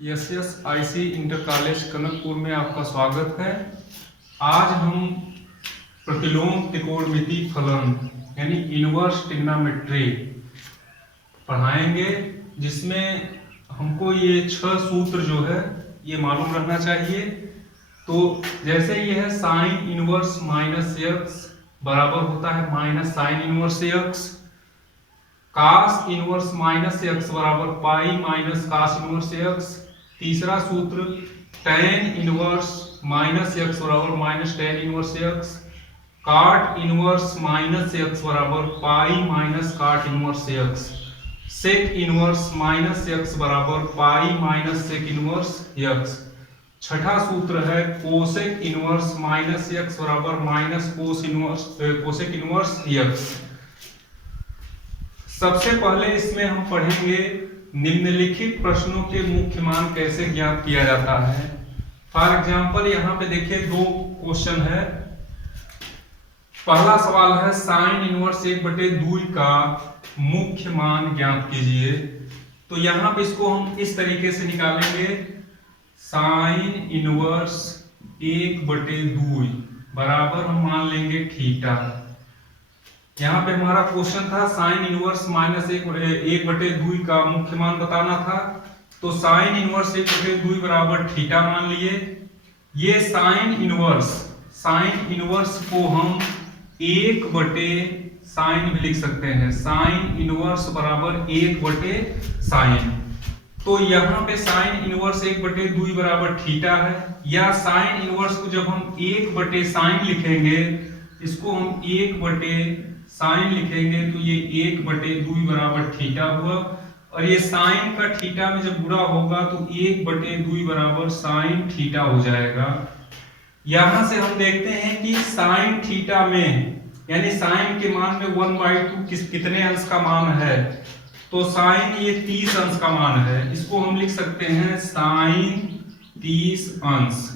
SSIC inter college Kanakpur में आपका स्वागत है। आज हम प्रतिलोम त्रिकोणमिति फलन यानी इनवर्स ट्रिग्नोमेट्री पढ़ाएंगे, जिसमें हमको ये 6 सूत्र जो है ये मालूम रहना चाहिए। तो जैसे ये है साइन इनवर्स माइनस एक्स बराबर होता है minus sine inverse x, cos inverse minus x बराबर pi minus cos inverse x. तीसरा सूत्र tan इनवर्स माइनस एक्स बराबर minus tan inverse x, cot inverse minus x बराबर pi minus cot inverse x, sec inverse minus x बराबर pi minus sec inverse x. छठा सूत्र है cosec inverse minus x बराबर minus cosec inverse x. सबसे पहले इसमें हम पढ़ेंगे निम्नलिखित प्रश्नों के मुख्य मान कैसे ज्ञात किया जाता है। फॉर एग्जांपल यहाँ पे देखिए 2 क्वेश्चन है। पहला सवाल है साइन इनवर्स 1/2 का मुख्य मान ज्ञात कीजिए। तो यहाँ पे इसको हम इस तरीके से निकालेंगे, साइन इनवर्स 1/2 बराबर हम मान लेंगे थीटा। यहाँ पे हमारा क्वेश्चन था साइन इनवर्स माइनस 1/2 का मुख्य मान बताना था। तो साइन इनवर्स 1/2 बराबर थीटा मान लिए। ये साइन इनवर्स को हम 1/साइन भी लिख सकते हैं, साइन इनवर्स बराबर 1/साइन। तो यहाँ पे साइन इनवर्स 1/2 बराबर थीटा है, या साइन इनवर्स को जब हम 1/साइन लिखेंगे, इसको हम 1/साइन लिखेंगे तो ये 1/2 बराबर थीटा हुआ, और ये साइन का थीटा में जब गुणा होगा तो 1/2 बराबर साइन थीटा हो जाएगा। यहां से हम देखते हैं कि साइन थीटा में यानी साइन के मान में 1/2 कितने अंश का मान है। तो साइन ये 30 अंश का मान है, इसको हम लिख सकते हैं साइन 30 अंश,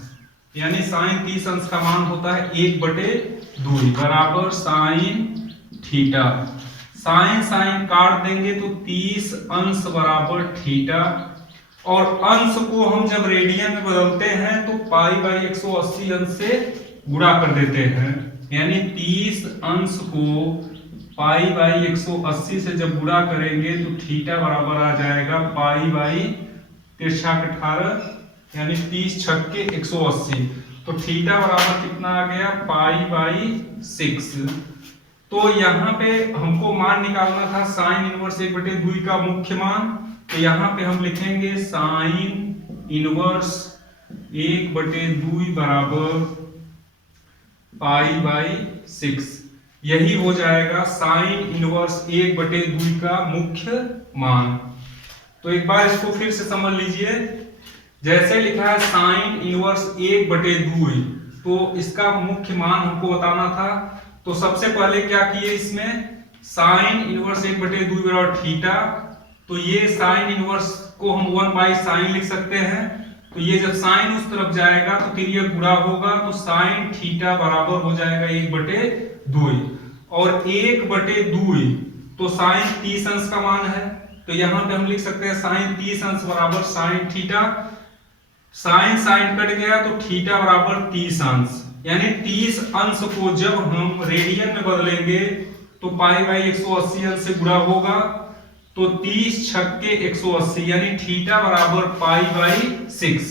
यानी साइन 30 अंश का मान होता है 1/2 बराबर साइन थीटा। साइन साइन काट देंगे तो 30 अंश बराबर थीटा, और अंश को हम जब रेडियन में बदलते हैं तो पाई/180 अंश से गुणा कर देते हैं, यानी 30 अंश को पाई/180 से जब गुणा करेंगे तो थीटा बराबर आ जाएगा पाई/18 यानी 30 छक्के 180। तो थीटा बराबर कितना आ गया, पाई/6। तो यहाँ पे हमको मान निकालना था साइन इनवर्स 1/2 का मुख्य मान। तो यहाँ पे हम लिखेंगे साइन इनवर्स 1/2 बराबर पाई/6। यही हो जाएगा साइन इनवर्स 1/2 का मुख्य मान। तो एक बार इसको फिर से समझ लीजिए। जैसे लिखा है साइन इनवर्स 1/2, तो इसका मुख्य मान हमको बताना था। तो सबसे पहले क्या किए, इसमें साइन इनवर्स 1/2 बराबर थीटा। तो ये साइन इनवर्स को हम 1/साइन लिख सकते हैं। तो ये जब साइन उस तरफ जाएगा तो फिर ये गुणा होगा, तो साइन थीटा बराबर हो जाएगा 1/2, और 1/2 तो साइन 30 अंश का मान है। तो यहाँ पे हम लिख सकते हैं साइन 30 अंश बराबर sine theta. Sine sine cut गया तो थीटा बराबर 30 अंश, यानी 30 अंश को जब हम रेडियन में बदलेंगे तो पाई/180 अंश से गुणा होगा, तो 30 छक्के 180 यानी थीटा बराबर पाई/6।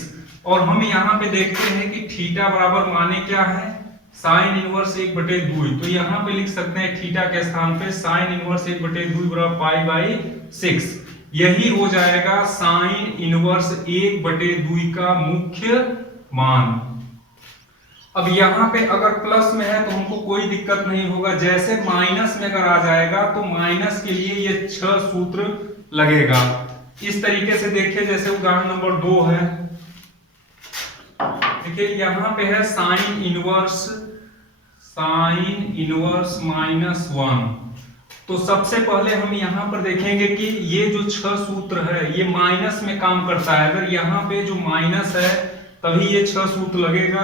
और हम यहाँ पे देखते हैं कि थीटा बराबर माने क्या है, साइन इनवर्स 1/2। तो यहाँ पे लिख सकते हैं थीटा के स्थान पे साइन इनवर्स 1/2 बराबर पाई/6। यही हो जाएगा साइन इनवर्स 1/2 का मुख्य मान। अब यहाँ पे अगर प्लस में है तो हमको कोई दिक्कत नहीं होगा। जैसे माइनस में अगर आ जाएगा तो माइनस के लिए ये 6 सूत्र लगेगा। इस तरीके से देखिए, जैसे उदाहरण नंबर 2 है। देखिए यहाँ पे है साइन इनवर्स -1। तो सबसे पहले हम यहाँ पर देखेंगे कि ये जो 6 सूत्र है ये माइनस में काम करता है। अगर यहाँ पे जो माइनस है तभी ये 6 सूत्र लगेगा।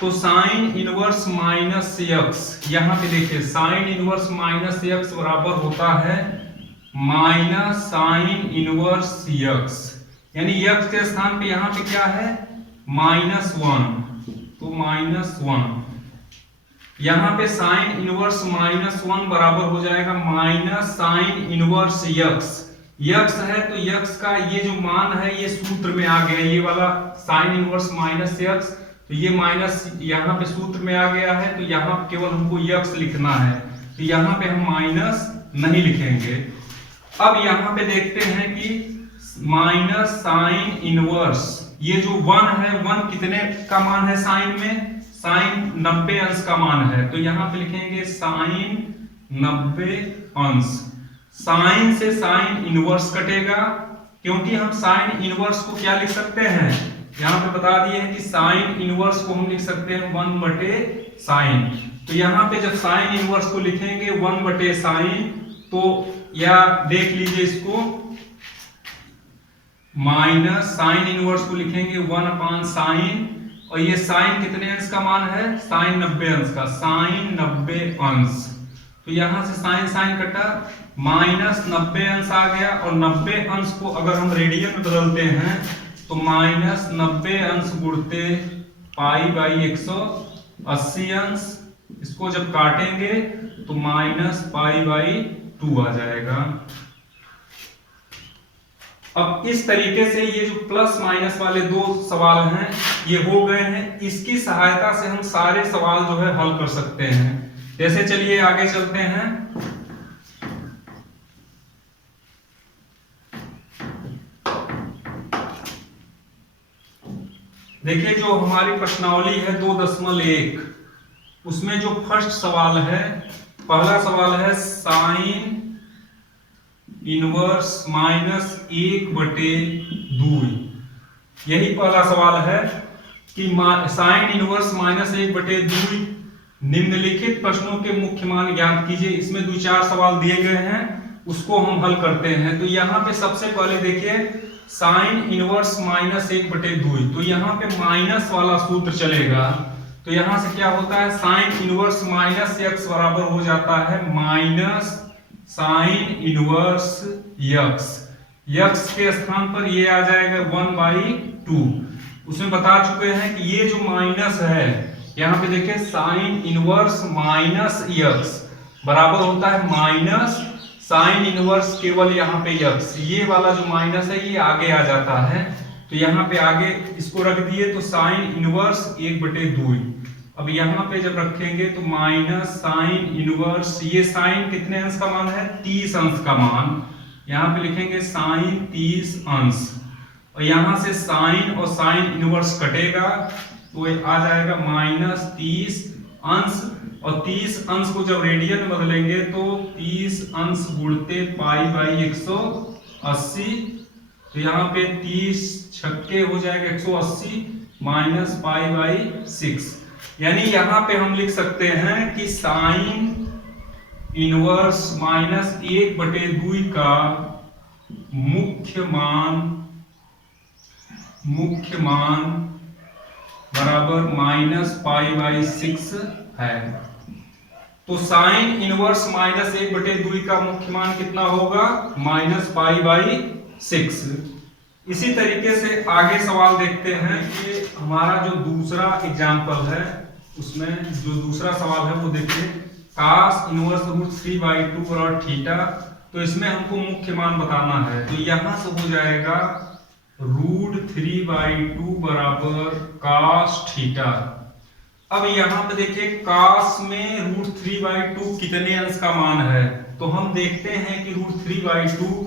तो साइन इनवर्स -x, यहाँ पे देखिए साइन इनवर्स -x बराबर होता है माइनस साइन इनवर्स x। यानी यक्स के स्थान पे यहाँ पे क्या है -1, तो -1। यहाँ पे साइन इनवर्स -1 बराबर हो जाएगा minus sine inverse x. X है तो यक्स का ये जो मान है ये सूत्र में आ गया, ये वाला साइन इनवर्स माइनस यक्स, तो ये माइनस यहाँ पे सूत्र में आ गया है, तो यहाँ केवल हमको यक्स लिखना है, तो यहाँ पे हम माइनस नहीं लिखेंगे। अब यहाँ पे देखते हैं कि माइनस साइन इनवर्स, ये जो 1 है 1 कितने का मान है साइन में, साइन 90 अंश का मान है, तो यहाँ पे लिखेंगे साइन 90 अंश। साइन से साइन इनवर्स कटेगा, क्योंकि हम साइन इनवर्स को क्या लिख सकते हैं, यहाँ पे बता दिए हैं कि साइन इनवर्स को हम लिख सकते हैं 1/साइन। तो यहाँ पे जब साइन इनवर्स को लिखेंगे 1/साइन, तो या देख लीजिए इसको, माइनस साइन इनवर्स को लिखेंगे 1/साइन, और ये साइन कितने अंश का मान है, साइन 90 अंश का, साइन 90 अंश। तो यहां से साइन साइन कटा, माइनस 90 अंश आ गया, और 90 अंश को अगर हम रेडियन में बदलते हैं तो माइनस 90 अंश गुणते π/180 अंश, इसको जब काटेंगे तो माइनस π/2 आ जाएगा। अब इस तरीके से ये जो प्लस माइनस वाले दो सवाल हैं ये हो गए हैं, इसकी सहायता से हम सारे सवाल जो है हल कर सकते हैं। जैसे चलिए आगे चलते हैं। देखिए जो हमारी प्रश्नावली है 2.1, उसमें जो फर्स्ट सवाल है, पहला सवाल है साइन इनवर्स -1/2, यही पहला सवाल है कि साइन इनवर्स -1/2 निम्नलिखित प्रश्नों के मुख्य मान ज्ञात कीजिए। इसमें 2-4 सवाल दिए गए हैं, उसको हम हल करते हैं। तो यहाँ पे सबसे पहले देखिए साइन इनवर्स -1/2, तो यहाँ पे माइनस वाला सूत्र चलेगा। तो यहाँ से क्या होता है, साइन इनवर्स -x बराबर हो जाता है minus sine inverse x, x के स्थान पर ये आ जाएगा 1/2। उसमें बता चुके हैं कि ये जो माइनस है, यहाँ पे देखिए साइन इनवर्स माइनस यक्स बराबर होता है माइनस साइन इनवर्स केवल यहाँ पे यक्स, ये वाला जो माइनस है ये आगे आ जाता है, तो यहाँ पे आगे इसको रख दिए तो साइन इनवर्स 1/2। अब यहाँ पे जब रखेंगे तो माइनस साइन इनवर्स, ये साइन कितने अंश का मान है, 30 अंश का मान, यहाँ पे लिखेंगे साइन 30 अंश, और यहाँ से साइन और साइन इनवर्स कटेगा तो ये आ जाएगा -30 अंश, और 30 अंश को जब रेडियन में बदलेंगे तो 30 अंश गुणते π/180, तो यहाँ पे 30 छक्के हो जाएगा 180 माइनस π/6, यानी यहाँ पे हम लिख सकते हैं कि साइन इनवर्स -1/2 का मुख्य मान बराबर -π/6 है। तो साइन इनवर्स -1/2 का मुख्य मान कितना होगा, -π/6। इसी तरीके से आगे सवाल देखते हैं कि हमारा जो दूसरा एग्जाम्पल है, उसमें जो दूसरा सवाल है वो देखिए cos इनवर्स √3/2 और थीटा, तो इसमें हमको मुख्य मान बताना है। तो यहां से हो जाएगा √3/2 बराबर cos थीटा। अब यहाँ पे देखिए cos में √3/2 कितने अंश का मान है, तो हम देखते हैं कि √3/2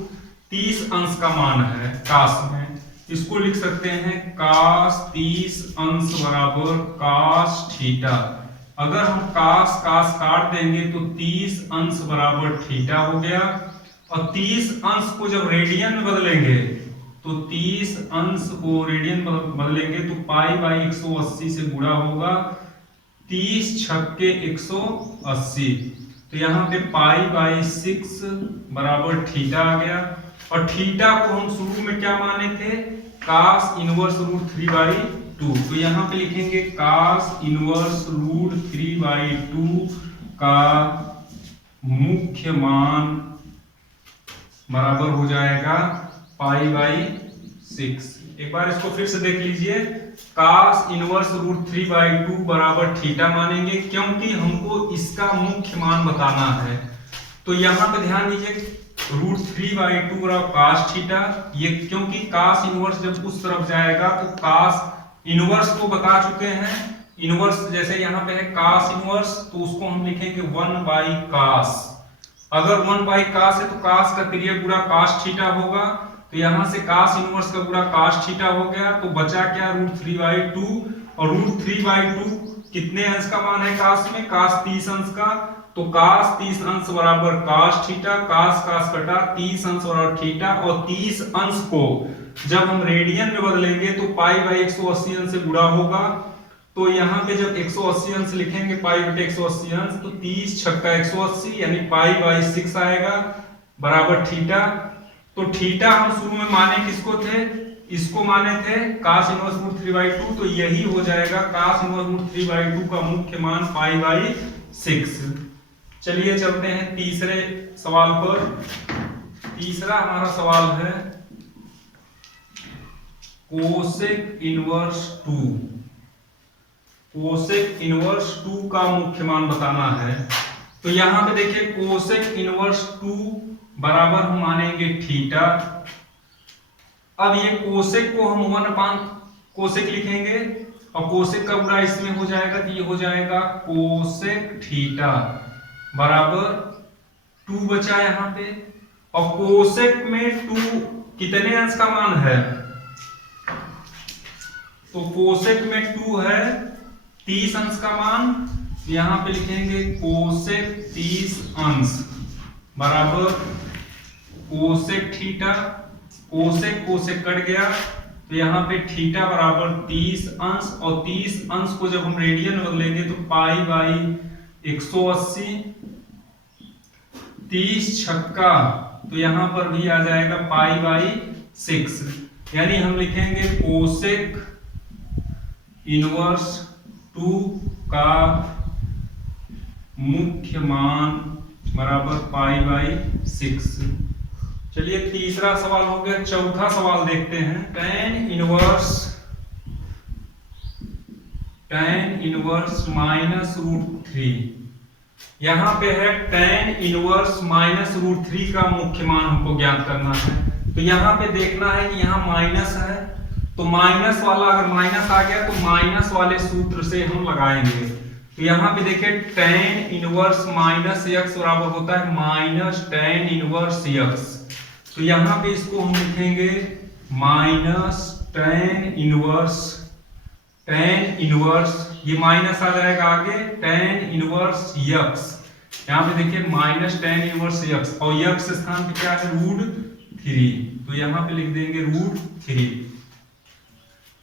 30 अंश का मान है cos में, इसको लिख सकते हैं cos 30 अंश बराबर cos थीटा। अगर हम cos काट देंगे तो 30 अंश बराबर थीटा हो गया, और 30 अंश को जब रेडियन में बदलेंगे तो 30 अंश को रेडियन बदलेंगे तो π/180 से गुणा होगा, 30 छक्के 180, तो यहाँ पे π/6 बराबर थीटा आ गया। और थीटा को हम शुरू में क्या माने थे, cos इनवर्स √3/2, तो यहाँ पे लिखेंगे cos इनवर्स √3/2 का मुख्य मान बराबर हो जाएगा π/6। 6। एक बार इसको फिर से देख लीजिए, cos इनवर्स √3/2 बराबर थीटा मानेंगे, क्योंकि हमको इसका मुख्य मान बताना है। तो यहाँ पे ध्यान दीजिए, √3/2 बराबर cos थीटा, ये क्योंकि cos इनवर्स जब उस तरफ जाएगा तो cos इनवर्स को बता चुके हैं। इनवर्स जैसे यहाँ पे है cos इनवर्स, तो उसको हम लिखेंगे 1/cos। अगर 1/cos है तो cos का तिर्यक गुणा cos थीटा होगा, तो यहाँ से cos इनवर्स का गुणा cos थीटा हो गया, तो बचा क्या √3/2। और √3/2 कितने अंश का मान है cos में, cos 30 अंश का, तो cos 30 अंश बराबर cos थीटा, cos cos कटा 30 अंश बराबर थीटा। और 30 अंश को जब हम रेडियन में बदलेंगे तो π/180 अंश से गुणा होगा। तो यहाँ पे जब 180 अंश लिखेंगे π/180 अंश, तो 30 छक्का 180 यानी π/6 आएगा बराबर थीटा। तो थीटा हम शुरू में माने किसको थे, इसको माने थे cos इनवर्स √3/2, तो यही हो जाएगा cos इनवर्स √3/2 का मुख्य मान π/6। चलिए चलते हैं तीसरे सवाल पर। तीसरा हमारा सवाल है कोसेक इनवर्स 2। कोसेक इनवर्स 2 का मुख्य मान बताना है। तो यहां पे देखिए, कोसेक इनवर्स 2 बराबर हम मानेंगे थीटा। अब ये कोसेक को हम 1/, कोसेक लिखेंगे और कोसेक का गुणा इसमें हो जाएगा, तो ये हो जाएगा कोसेक थीटा बराबर 2 बचा यहाँ पे। और कोसेक में 2 कितने अंश का मान है, तो कोसेक में 2 है 30 अंश का मान। यहां पे लिखेंगे कोसेक 30 अंश बराबर cosec theta. Cosec cosec cut गया, तो यहाँ पे थीटा बराबर 30 अंश, और 30 अंश को जब हम रेडियन बदलेंगे तो π/180। 30 छक्का, तो यहाँ पर भी आ जाएगा π/6, यानी हम लिखेंगे कोसेक इनवर्स 2 का मुख्य मान बराबर π/6। चलिए तीसरा सवाल हो गया। चौथा सवाल देखते हैं, tan इनवर्स -√3। यहां पे है tan इनवर्स -√3 का मुख्य मान हमको ज्ञात करना है। तो यहां पे देखना है कि यहाँ माइनस है, तो माइनस वाला अगर माइनस आ गया तो माइनस वाले सूत्र से हम लगाएंगे। तो यहाँ पे देखिए tan इनवर्स -x बराबर होता है -tan इनवर्स x। तो यहाँ पे इसको हम लिखेंगे -tan इनवर्स, ये माइनस आ जाएगा आगे tan इनवर्स x। यहाँ पे देखिए -tan इनवर्स x, और x स्थान पे क्या है √3, तो यहाँ पे लिख देंगे √3।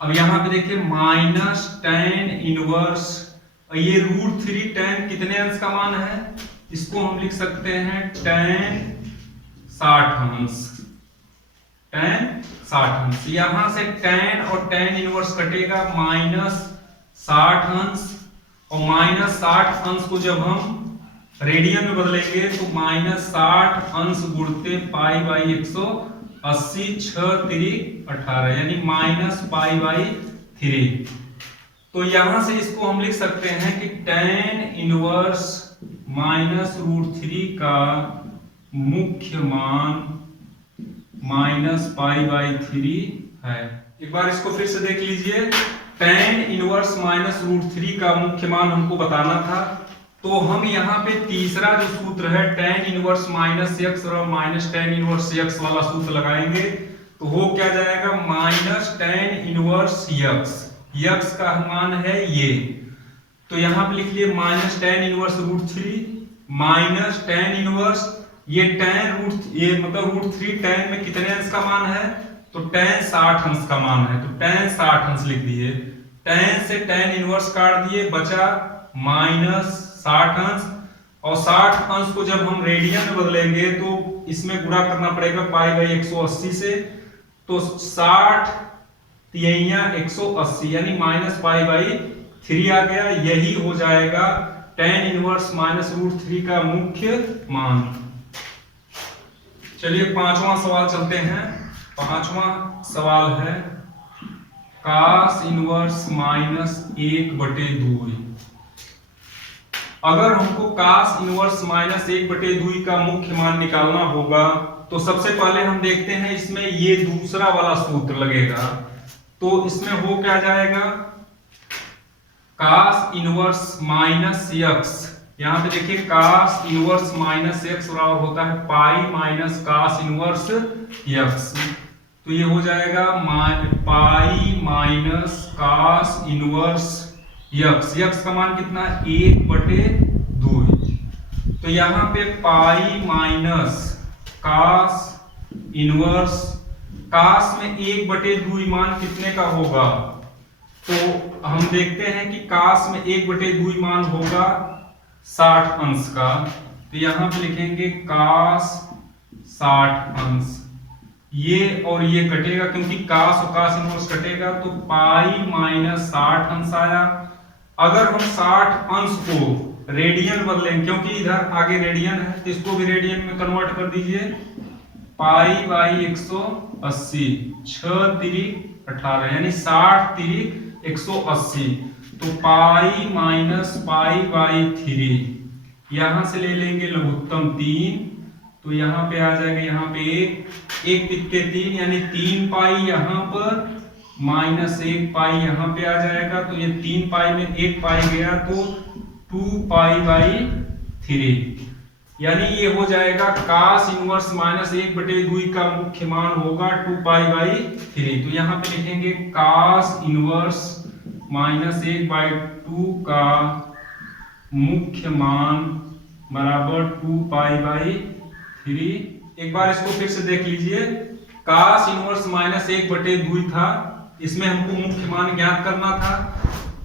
अब यहाँ पे देखिए -tan इनवर्स, ये √3 tan कितने अंश का मान है, इसको हम लिख सकते हैं tan 60 अंश। tan 60 अंश, यहां से tan और tan इनवर्स कटेगा -60 अंश, और -60 अंश को जब हम रेडियन में बदलेंगे तो -60 अंश गुणते π/180, 6 3 18, यानी -π/3। तो यहां से इसको हम लिख सकते हैं कि tan इनवर्स -√3 का मुख्य मान -π/3 है। एक बार इसको फिर से देख लीजिए, tan इनवर्स -√3 का मुख्य मान हमको बताना था। तो हम यहाँ पे तीसरा जो सूत्र है tan इनवर्स -x और -tan इनवर्स x वाला सूत्र लगाएंगे, तो हो क्या जाएगा -tan इनवर्स x का मान है ये। तो यहाँ पे लिख लिए -tan इनवर्स √3 tan इनवर्स, ये ये मतलब √3 tan में कितने अंश का मान है, तो tan 60 अंश का मान है, तो tan 60 अंश लिख दिए। tan से tan इनवर्स काट दिए, बचा -60 अंश, और 60 अंश को जब हम रेडियन में बदलेंगे तो इसमें गुणा करना पड़ेगा π/180 से, तो 60 तिहैया 180 यानी -π/3 आ गया। यही हो जाएगा tan इनवर्स -√3 का मुख्य मान। चलिए पांचवा सवाल चलते हैं। पांचवा सवाल है cos इनवर्स माइनस 1/2। अगर हमको cos इनवर्स माइनस 1/2 का मुख्य मान निकालना होगा तो सबसे पहले हम देखते हैं इसमें ये दूसरा वाला सूत्र लगेगा। तो इसमें हो क्या जाएगा, cos इनवर्स माइनस x, यहां पे देखिए cos इनवर्स माइनस x बराबर होता है pi minus cos inverse x। तो ये हो जाएगा pi minus cos inverse x का मान कितना है 1/2। तो यहाँ पे pi minus cos inverse, cos में 1/2 मान कितने का होगा, तो हम देखते हैं कि cos में 1/2 मान होगा 60 अंश का। तो यहाँ पे लिखेंगे cos 60 अंश, ये और ये कटेगा क्योंकि cos और cos इनवर्स कटेगा, तो पाई माइनस 60 अंश आया। अगर हम 60 अंश को रेडियन बदलेंगे क्योंकि इधर आगे रेडियन है तो इसको भी रेडियन में कन्वर्ट कर दीजिए, पाई बाई 180, 6 तिरिक 18 यानी 60 तिरिक 180। तो पाई माइनस पाई बाई 3, यहां से ले लेंगे लघुत्तम 3, तो यहाँ पे आ जाएगा, यहाँ पे एक तिक्के 3 यानी 3 पाई यहाँ पर माइनस 1 पाई यहाँ पे आ जाएगा। तो ये 3 पाई में 1 पाई गया तो 2 पाई बाई 3, यानी ये हो जाएगा cos इनवर्स माइनस 1/2 का मुख्य मान होगा 2 पाई बाई 3। तो यहाँ पे लिखेंगे cos इनवर्स माइनस 1/2 का मुख्य मान बराबर 2 पाई बाई 3। एक बार इसको फिर से देख लीजिए, cos इनवर्स माइनस 1/2 था, इसमें हमको मुख्य मान ज्ञात करना था।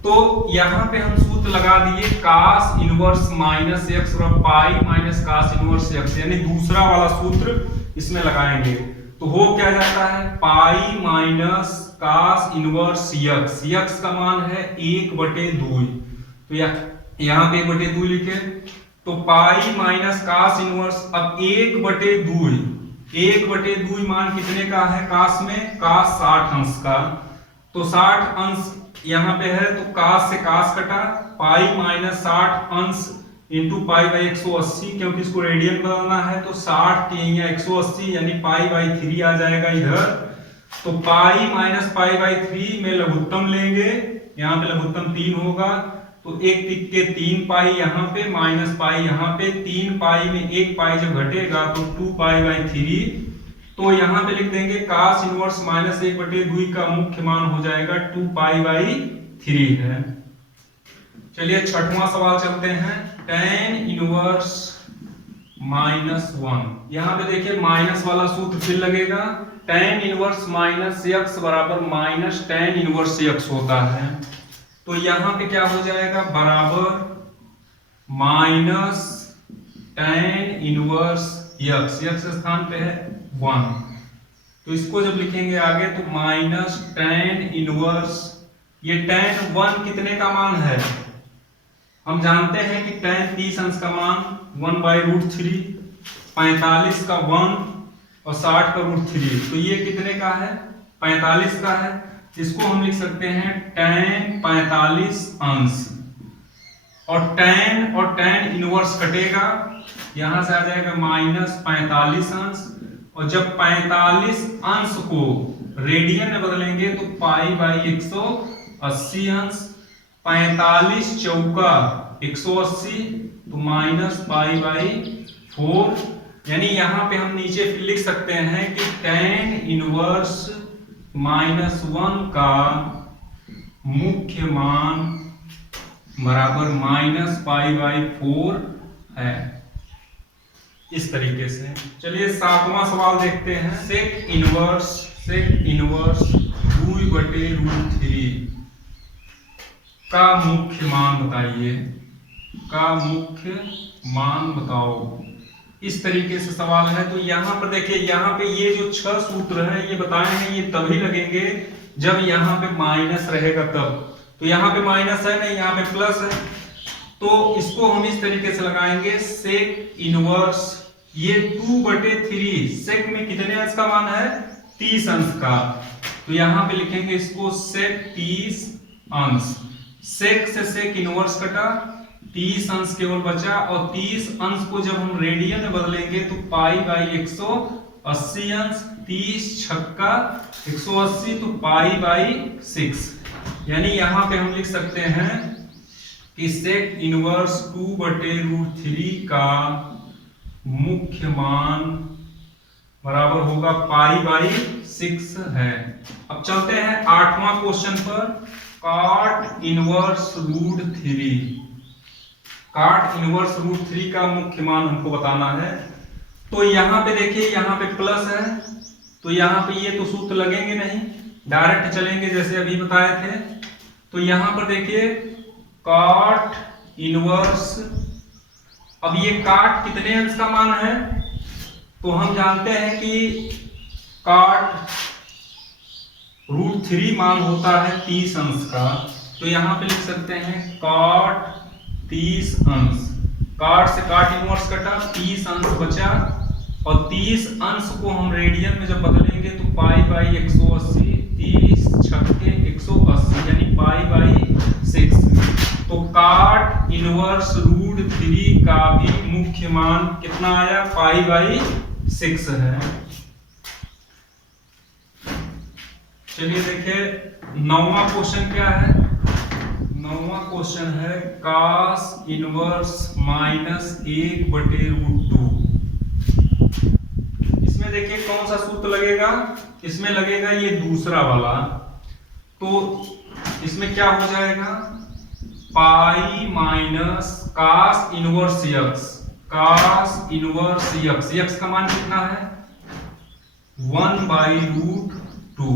तो यहाँ पे हम सूत्र लगा दिए cos इनवर्स माइनस x और pi minus cos inverse x, यानी दूसरा वाला सूत्र इसमें लगाएंगे। तो हो क्या जाता है, pi minus cos inverse x का मान है 1/2। तो यहाँ पे 1/2 लिखे, तो पाई माइनस cos इनवर्स, अब 1/2 मान कितने का है cos में, cos 60 अंश का। तो 60 अंश यहाँ पे है तो cos से cos कटा, पाई माइनस 60 अंश इंटू पाई बाई 180, क्योंकि इसको रेडियन बनाना है तो 60 या 180 यानी पाई बाई 3 आ जाएगा इधर। तो पाई माइनस पाई बाई 3 में लघुत्तम लेंगे, यहाँ पे लघुत्तम 3 होगा, तो एक तिक्के 3 पाई यहाँ पे माइनस पाई यहाँ पे, 3 पाई में 1 पाई जब घटेगा तो 2 पाई बाई 3। तो यहाँ पे लिख देंगे cos इनवर्स माइनस 1/2 का मुख्य मान हो जाएगा 2 पाई बाई 3 है। चलिए छठवां सवाल चलते हैं, tan इनवर्स माइनस 1। यहाँ पे देखिए माइनस वाला सूत्र फिर लगेगा, tan इनवर्स माइनस x बराबर माइनस tan इनवर्स x होता है। तो यहाँ पे क्या हो जाएगा, बराबर माइनस tan इनवर्स x स्थान पे है 1। तो इसको जब लिखेंगे आगे तो माइनस tan इनवर्स, ये tan 1 कितने का मान है, हम जानते हैं कि tan 30 अंश का मान 1/√3, 45 का 1 और 60 का √3। तो ये कितने का है, 45 का है। इसको हम लिख सकते हैं tan 45 अंश, और tan इनवर्स कटेगा, यहां से आ जाएगा माइनस 45 अंश। और जब 45 अंश को रेडियन में बदलेंगे तो पाई बाई 180 अंश, 45 चौका 180 तो माइनस पाई बाई 4। यानी यहाँ पे हम नीचे लिख सकते हैं कि tan इनवर्स माइनस 1 का मुख्य मान बराबर माइनस पाई बाई 4 है, इस तरीके से। चलिए सातवां सवाल देखते हैं, sec इनवर्स 2/√3 का मुख्य मान बताइए, का मुख्य मान बताओ, इस तरीके से सवाल है। तो यहाँ पर देखिए, यहाँ पे ये जो 6 सूत्र हैं ये बताए हैं, ये तभी लगेंगे जब यहाँ पे माइनस रहेगा तब। तो यहाँ पे माइनस है नहीं, यहाँ पे प्लस है, तो इसको हम इस तरीके से लगाएंगे sec इनवर्स, ये 2/3, sec में कितने अंश का मान है 30 अंश का, तो यहां पे लिखेंगे इसको सेक 30 अंश। सेक से सेक इनवर्स कटा, 30 अंश केवल बचा, और 30 अंश को जब हम रेडियन में बदलेंगे तो पाई बाई 180 अंश, 30 छक्का 180, तो पाई बाई 6। यानी यहां पे हम लिख सकते हैं कि सेक इनवर्स 2/√3 का मुख्य मान बराबर होगा पाई बाई 6 है। अब चलते हैं 8वां क्वेश्चन पर, cot इनवर्स √3। cot इनवर्स √3 का मुख्य मान हमको बताना है। तो यहां पे देखिए, यहां पे प्लस है, तो यहां पे ये तो सूत्र लगेंगे नहीं, डायरेक्ट चलेंगे जैसे अभी बताए थे। तो यहां पर देखिए cot इनवर्स, अब ये cot कितने अंश का मान है, तो हम जानते हैं कि cot √3 मान होता है 30 अंश का। तो यहां पे लिख सकते हैं cot 30 अंश, cot से cot इनवर्स कटा, 30 अंश बचा, और 30 अंश को हम रेडियन में जब बदलेंगे तो पाई बाई 180, 30 छक्के 180, यानी पाई बाई 6। तो cot इनवर्स √3 का भी मुख्य मान कितना आया, पाई बाई 6 है। चलिए देखिए 9वां क्वेश्चन क्या है। 9वां क्वेश्चन है cos इनवर्स -1/√2। इसमें देखिए कौन सा सूत्र लगेगा, इसमें लगेगा ये दूसरा वाला। तो इसमें क्या हो जाएगा, pi minus cos inverse x, cos inverse x, x का मान कितना है 1/√2।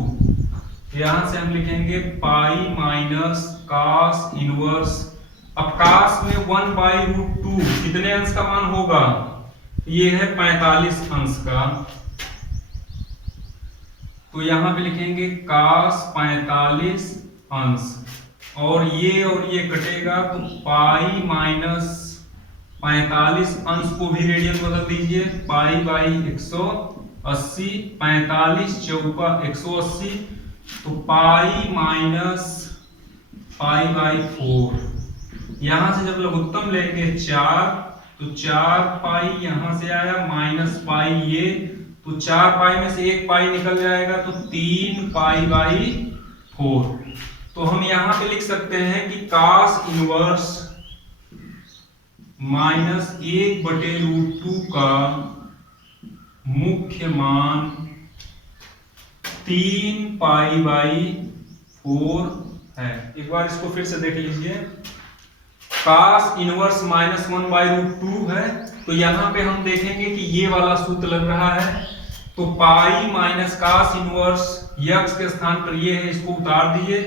यहां से हम लिखेंगे पाई माइनस cos इनवर्स, अब cos में 1/√2 कितने अंश का मान होगा, ये है 45 अंश का। तो यहां पे लिखेंगे cos 45 अंश, और ये कटेगा, तो पाई माइनस 45 अंश को भी रेडियन बदल दीजिए, पाई बाई 180, 45 चौका 180, तो पाई माइनस पाई बाई 4। यहां से जब लघुत्तम लेंगे 4, तो 4 पाई यहां से आया, माइनस पाई ये, तो 4 पाई में से 1 पाई निकल जाएगा, तो 3 पाई बाई 4। तो हम यहां पे लिख सकते हैं कि cos इनवर्स -1/√2 का मुख्य मान 3 पाई बाई 4 है। एक बार इसको फिर से देख लीजिए, cos इनवर्स -1/√2 है, तो यहां पे हम देखेंगे कि ये वाला सूत्र लग रहा है। तो pi minus cos inverse x के स्थान पर ये है, इसको उतार दिए,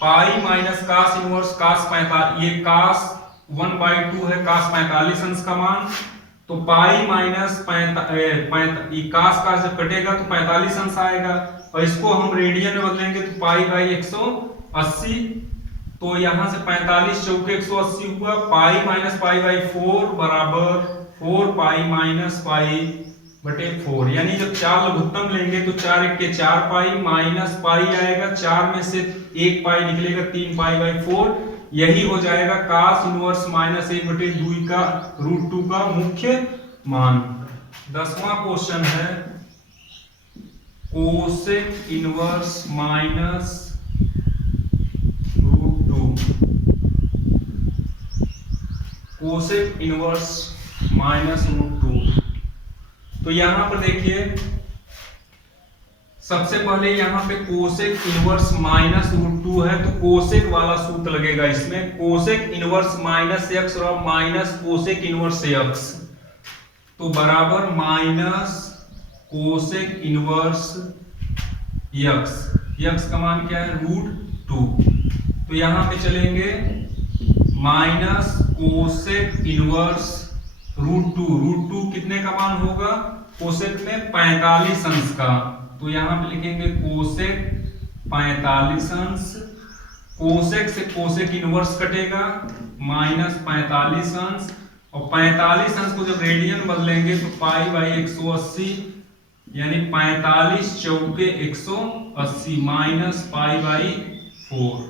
pi minus cos inverse cos 45, ये cos 1/2 है, cos 45 अंश का मान, तो पाई माइनस cos का जब कटेगा तो 45 अंश आएगा, और इसको हम रेडियन में बदलेंगे तो पाई बाई 180, तो यहां से 45 चौके 180 हुआ, पाई माइनस पाई बाई 4 बराबर 4 पाई माइनस पाई बटे 4। यानी जब 4 लघुत्तम लेंगे तो 4 1 के 4 पाई, माइनस पाई आएगा, 4 में से 1 पाई निकलेगा, 3 पाई बाई 4। यही हो जाएगा cos इनवर्स -1/2 का √2 का मुख्य मान। 10वां क्वेश्चन है कोसेक इनवर्स -√2। कोसेक इनवर्स -√2, तो यहां पर देखिए सबसे पहले यहां पे कोसेक इनवर्स -√2 है, तो कोसेक वाला सूत्र लगेगा इसमें, कोसेक इनवर्स -x और माइनस कोसेक इनवर्स x, तो बराबर माइनस कोसेक इनवर्स x का मान क्या है √2। तो यहां पे चलेंगे माइनस कोसेक इनवर्स √2 कितने का मान होगा, कोसेक में 45 अंश का, तो यहां पे लिखेंगे कोसेक 45 अंश, कोसेक से कोसेक इनवर्स कटेगा माइनस 45 अंश, और 45 अंश को जब रेडियन बदलेंगे तो पाई बाई 180, यानी 45 चौके 180 माइनस पाई बाई 4।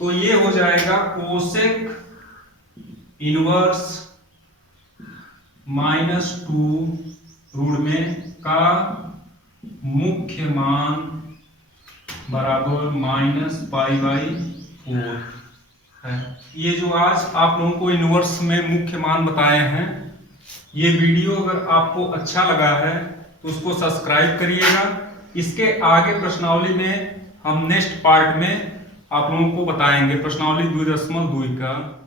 तो ये हो जाएगा कोसेक इनवर्स -2 में का मुख्य मान बराबर -पाई/4 है। ये जो आज आप लोगों को इनवर्स में मुख्य मान बताए हैं, ये वीडियो अगर आपको अच्छा लगा है तो उसको सब्सक्राइब करिएगा। इसके आगे प्रश्नावली में हम नेक्स्ट पार्ट में आप लोगों को बताएंगे प्रश्नावली 2.2 का।